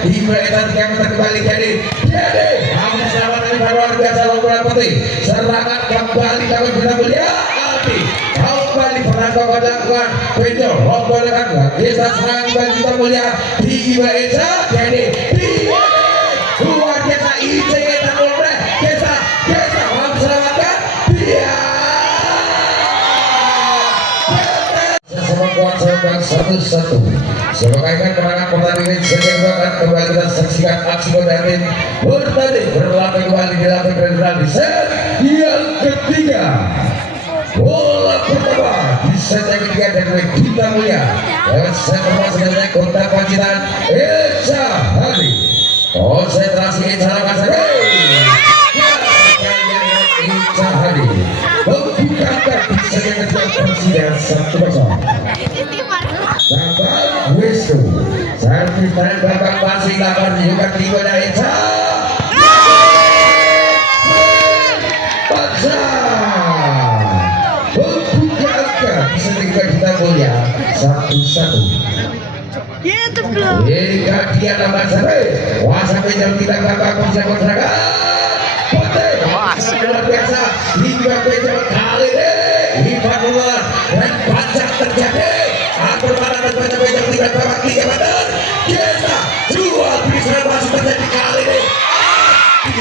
diberikan yang kembali jadi kami selamat luar biasa luar putih serangan kembali kami kita mulia api kembali penangkap lakukan pinjol lomba bisa serangan kembali kita mulia diberikan jadi luar biasa IC kita mulai kita kami selamatkan dia satu-satu sebagai kemenangan pertandingan segera kembali kita saksikan aksi bertanding berlatih kembali di lapangan tradisional di set yang ketiga bola pertama di set yang ketiga dari kita mulia lewat set pertama sebenarnya Kota Pacitan Eca Hadi konsentrasi Eca Lakasari Eca Hadi membukakan di set yang ketiga Persija 1-0. Babak Wisnu servis dan babak pasing lawan juga tiba dari Eca Paksa membuka angka bisa kita mulia 1-1 hingga dia tambah sampai wah sampai jam kita babak konser-konser luar biasa hingga pejam kali ini Ivan luar dan pajak terjadi berpada dan baca-baca tiga babak tiga badan kita jual bisa masih terjadi kali ini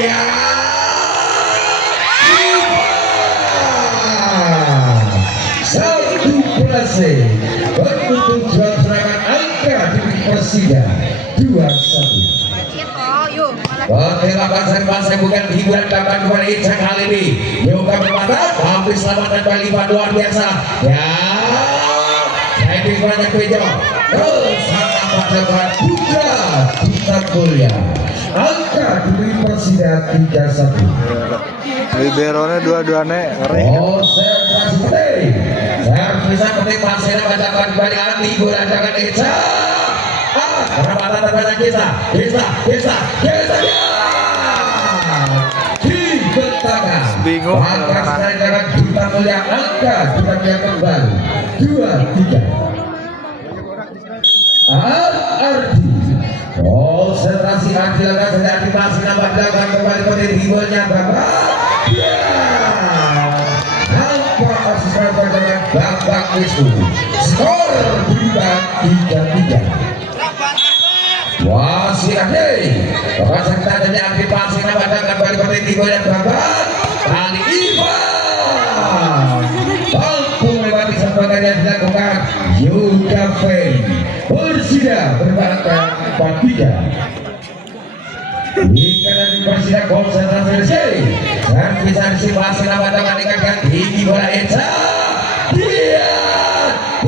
ya satu berhasil menutup jual serangan angka di Persija 2-1 Pertelakan saya bukan hiburan kapan kepada Eca kali ini Yoga bermata hampir selamatkan Bali luar biasa ya ini banyak bejo sama pada putra kita mulia angka diberi Persija 3-1 liberonya dua-duanya ngeri konsentrasi saya bisa penting pasirnya bacakan kembali anti bola jangan Eca perempatan terbanyak kita dibentangkan bingung angka sekali jangan kita mulia angka kita mulia kembali 2-3 Ardi konsentrasi Ardi lakukan sedang aktivasi nambah dagang kembali pada ribuannya babak tanpa asis pertandingan babak itu skor berubah 3-3 wasih Ardi bahkan serta jadi aktivasi nambah dagang kembali pada ribuannya babak kali Ivan mampu melewati sebagian yang dilakukan Yuda Fei Persija berbakat 4-3 jika dari Persija konsentrasi dan bisa disipasi nama dengan dikatakan tinggi bola Eca dia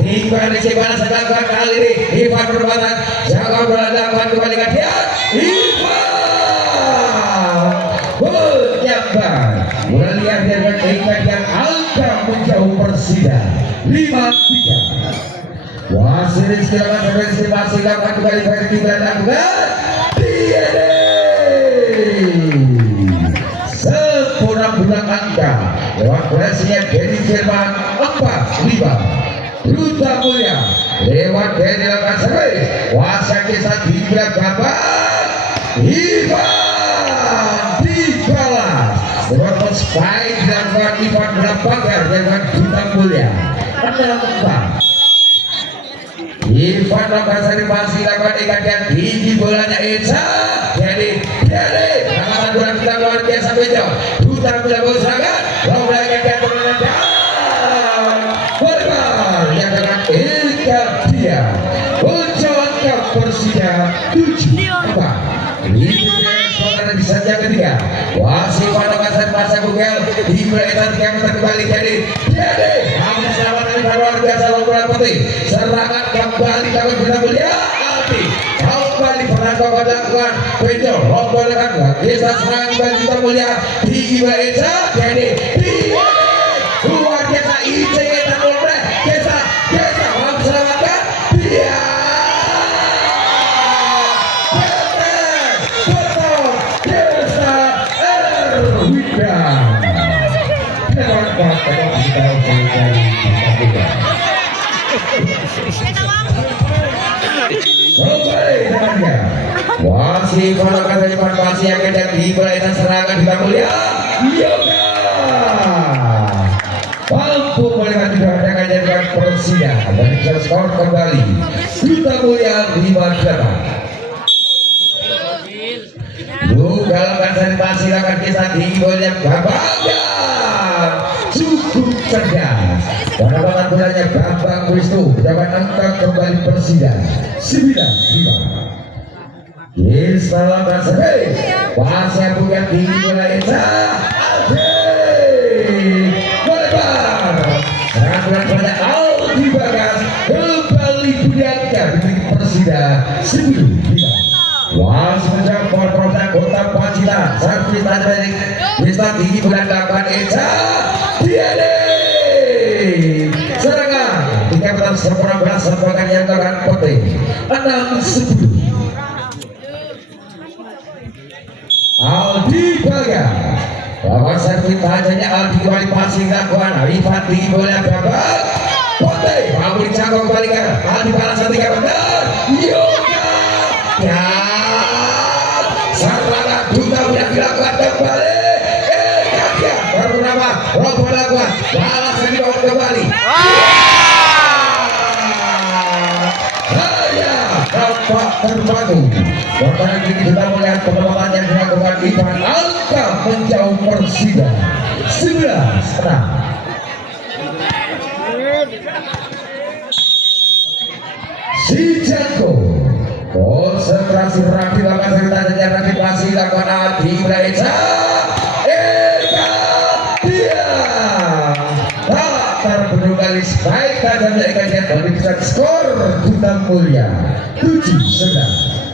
Ivan disipasi setelah kali ini Ivan berbatan jaga bola dapat kembali ke dia Ivan menjabat bola liar dengan ikat yang angka menjauh Persija 5-3 wasit silakan berpartisipasi dapat kembali pada kita lakukan dia bulan angka lewat presiden Denny Firman 4-5 Duta Mulia lewat Denny lakukan servis wasa kisah tiga gambar Ivan dibalas lewat spike dilakukan Ivan berapakar dengan Duta Mulia 6-4 Ivan Lokasari masih dapat ikatkan tinggi bolanya Eca jadi angkatan bola kita luar biasa bejo Duta Mulia bawa serangan bola ikatkan permainan Berbar yang dengan ikat dia menjalankan Persija 7-4 ini saudara bisa jaga ketiga wasit pada kasar masa Google diberikan yang kembali jadi kami selamat luar biasa luar putih serangan kembali kami kita mulia api kembali penangkap lakukan pinjol lomba bisa serangan kembali kita mulia diberikan jadi luar biasa IC kita mulai kita kami selamatkan dia Wasit pada masa depan masih akan dimulai serangan kita mulia Yoga mampu melihat juga dengan jadikan Persija dan bisa skor kembali kita mulia 5-8. Dalam masa silakan kita dimulai Bambang cukup cerdas pada batas bolanya Bambang Wisnu dapat angka kembali Persija 9-5. Salam kasih pasnya bukan dimulai serangan pada Aldi Bagas kembali diangkat di Persija 9-5. Wasit mencapai proses kota Pacitan servis dari bisa tinggi bulan 8 Eca Tiade serangan 3 sempurna berasal bahkan yang akan penting 6-10. Aldi Bagas bahwa servis tajanya Aldi kembali passing lakukan Rifat tinggi bola babak Pote mampu dicangkok kembali ke Aldi balas 3 benar Yoga ya serangan duta sudah dilakukan kembali dia baru nama Robo lakukan balas dibawa kembali hanya nampak terbantu pertandingan ini kita melihat penempatan yang dilakukan Ivan angka menjauh Persija 11-6. Si Janko konsentrasi berakhir lakukan cerita dan rapid masih lakukan Adi Braeca Eka dia tak terpenuh kali baik dan menjadikan meningkat skor Duta Mulia 7-9.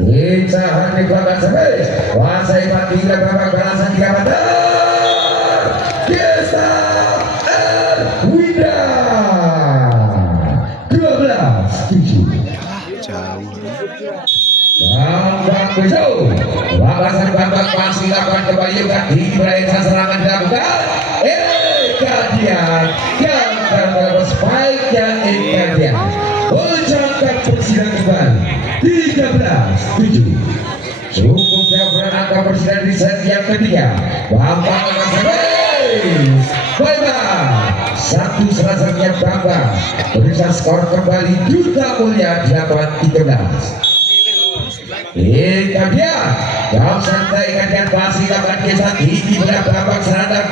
Pecahan di belakang servis Wasai Fatila berapa balasan 3 meter Desa Wida 12-7. Jauh. Bambang Besok balasan Bambang masih lakukan kembali juga di Braeca serangan dilakukan Ekadian yang terlalu spike-nya Ekadian menjangkau Persija kembali 13-7. Cukup yang angka Persija di set yang ketiga Bambang akan servis Bambang satu selanjutnya Bambang bisa skor kembali Duta Mulia 8-13. Ekadian jauh santai Ekadian pasti dapat kisah tinggi pada Bambang serang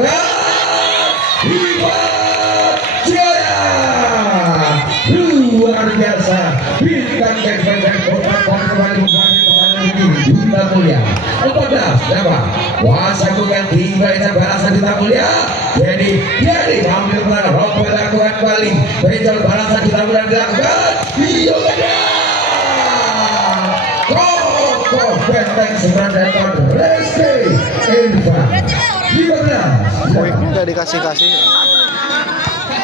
luar biasa bintang dan kota kembali Duta Mulia 14 dapat kuasa bukan tiba itu balasan Duta Mulia jadi ambil pelan Robo lakukan balik Benjol balasan Duta Mulia dilakukan Yoga kokoh benteng seberang dapat Reski Elva 15 Poin enggak dikasih-kasih.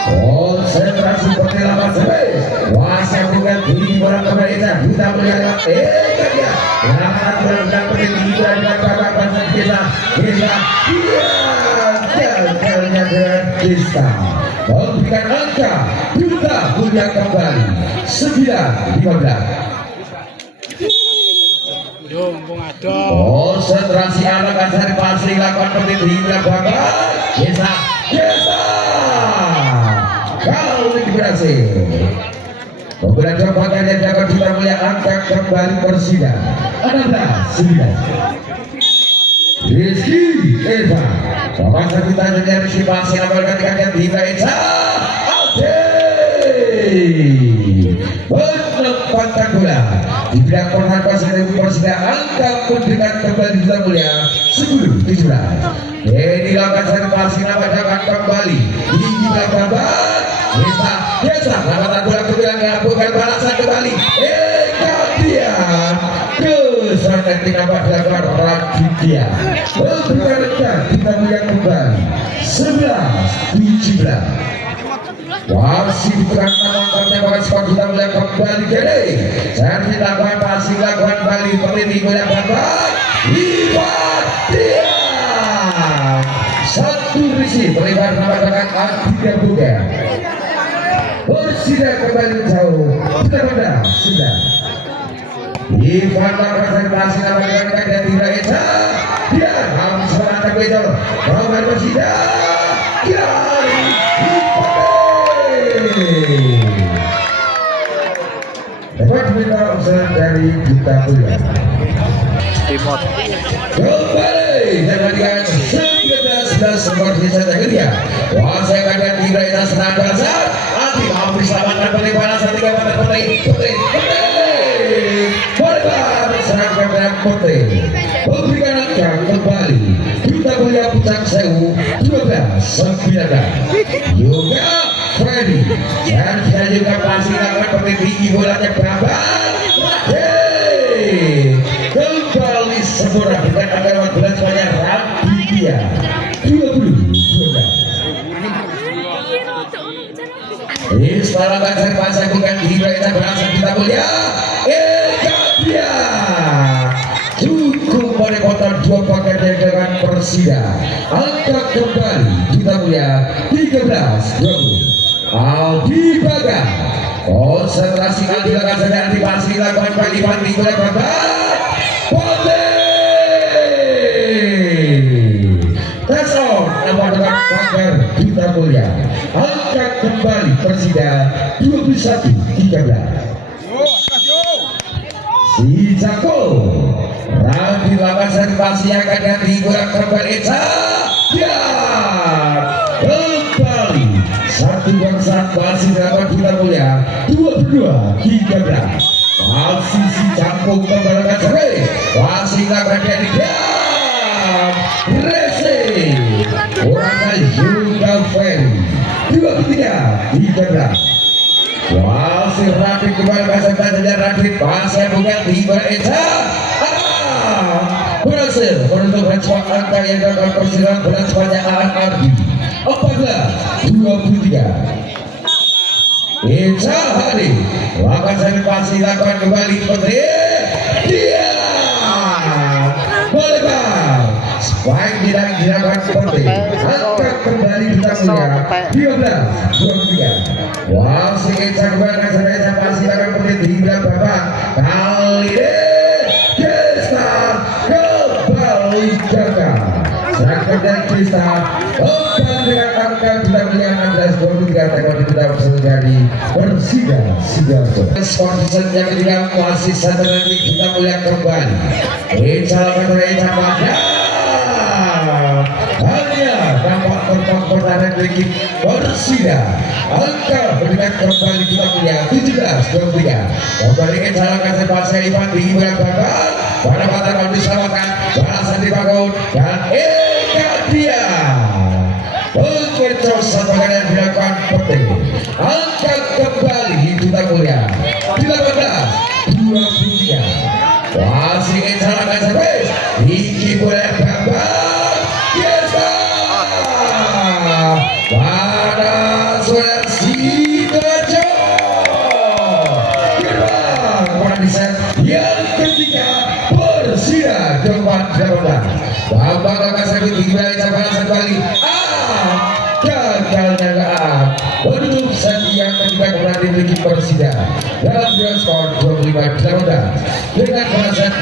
konsentrasi pertelapan servis kuasa bukan tinggi bola kembali Duta Mulia dia lakukan berenang tinggi dan babak pasang kita gagalnya dengan Dista memberikan angka Duta Mulia kembali 9-15. konsentrasi anak asal pasti lakukan seperti di belakang Desa kali ini berhasil beberapa pakaian yang dapat kita melihat angka kembali Persija 16-9. Rizky Eva masa kita dari si pasti apalagi ketika tiga Esa menempatkan bola di belakang korner pasir Persija angka mendekat kembali Duta Mulia 10-17. Ini lakukan satu pasti dapat kembali di belakang Desa lambatan bola kebilang bukan balasan kembali Ekadian kesangan tidak dilakukan Raditya memberikan Duta Mulia kembali 11-17. Wasit dipegang angkatnya pada skor Duta Mulia kembali jadi servis dilakukan pasti lakukan kembali peneliti bola Bambang Ibadia satu risi terlibat mengatakan Aditya Buga Persija kembali jauh kita pada sudah Ivan Marquez masih mendapatkan kaki tidak Esa. Dia harus mengangkat bezel. Nomor Persida. Ya, dapat diminta usaha dari Gita Kuliah. Timot. Kembali dengan 19 skor sisa dia. Kuasai kandang di daerah senang dasar. Anti mampu selamatkan penerimaan saat 3 meter putri. Mereka serang kandang putri. Memberikan angka kembali. Kita Kuliah Puncak Sewu 12-9. Juga Freddy dan saya juga masih lakukan peneliti bolanya berapa. Kembali sempurna dengan angka 14 banyak Raditya 20-12. Ismail Akan saya bukan di daerah berhasil kita mulia. Dia cukup menepotkan 2 paket dengan Persida. Angkat kembali kita mulia 13-20. Aldi Bagan konsentrasi kali dilakukan saja antisipasi dilakukan Pak di bola babat Pote that's all nama dengan Bagar kita mulia. Angkat kembali Persida 21-13. Si Jako Radi lakukan antisipasi yang akan dibola kembali Esa. Ya kembali satu bangsa masih dapat kita mulia 22-13. Masih si campur kembali sore masih dapat dari Racing orang juga Ferry 23-13. Masih Rafi kembali pasang saja Rafi pasang bukan di Esa. Berhasil menutup respon angka yang dapat persidangan berat sebanyak Ardi 14-23. Esa Hari lakukan antisipasi lakukan kembali Putri. Dia melebar spike tidak dilakukan Putri. Angkat kembali kita mulia 12-23. Masih Esa kembali antisipasi lakukan Putri di belakang babak kali ini Krista kembali jaga. Serangkan dari Krista kembali dengan angka kita mulia 16-23. Tekon tidak bisa menjadi Persida Sidoarjo. Skor yang ketiga masih satu lagi kita mulia kembali. Insya Allah hanya nampak pertahanan dari Persida. Angka berikan kembali kita mulia 17-23. Kembali insya Allah kasih pasal Ivan di belakang babak. Pada mata disamakan balasan dibangun dan dia begitu satu kali yang dilakukan penting. Angkat kembali kita mulia 18-23. Masih insya Allah kasih Iki boleh babak. Yes, pada suara Sidoarjo. Gerbang pada set yang ketiga Persida 18. Babak akan saya tinggal balasan kembali. Gagalnya Gaab menutup set yang ketiga kemudian dimiliki Persida dalam skor 25-18 dengan balasan